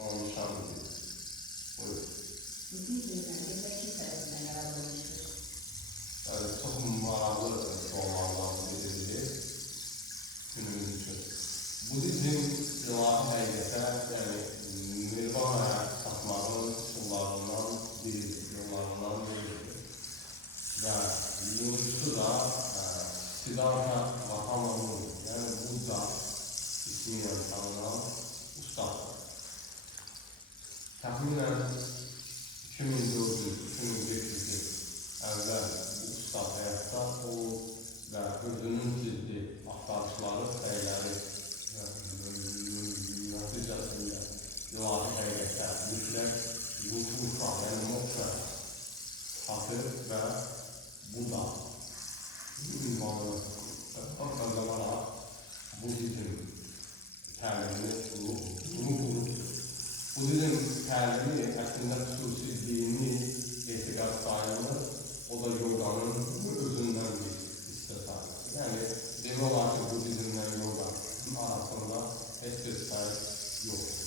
Onun şanlıdır. Buyurun. Çok maraqlı olmalıdan biridir günümüz üçün. Budizm ilahi həqiqətə, yəni nirvanaya çatmağın yollarından biridir. Və yolcusu da Siddhartha Gautama'nın, yəni Buddha ismiyle tanınan ustadır. Təxminən 2400-2500 il əvvəl bu usta həyatda o və özünün ciddi axtarışları, səyləri nəticəsində ilahi həqiqətə mütləq yurtuluşa, yəni moksha tapır və Buddha ünvanı qazanaraq Budizm təlimini qurur. Budizm təlimi əslində xüsusi dini etiqad sayılır. O da yoganın özündən bir hissə sayılır. Yəni, demək olar ki, Budizmlə yoga arasında heç bir sayı yoxdur.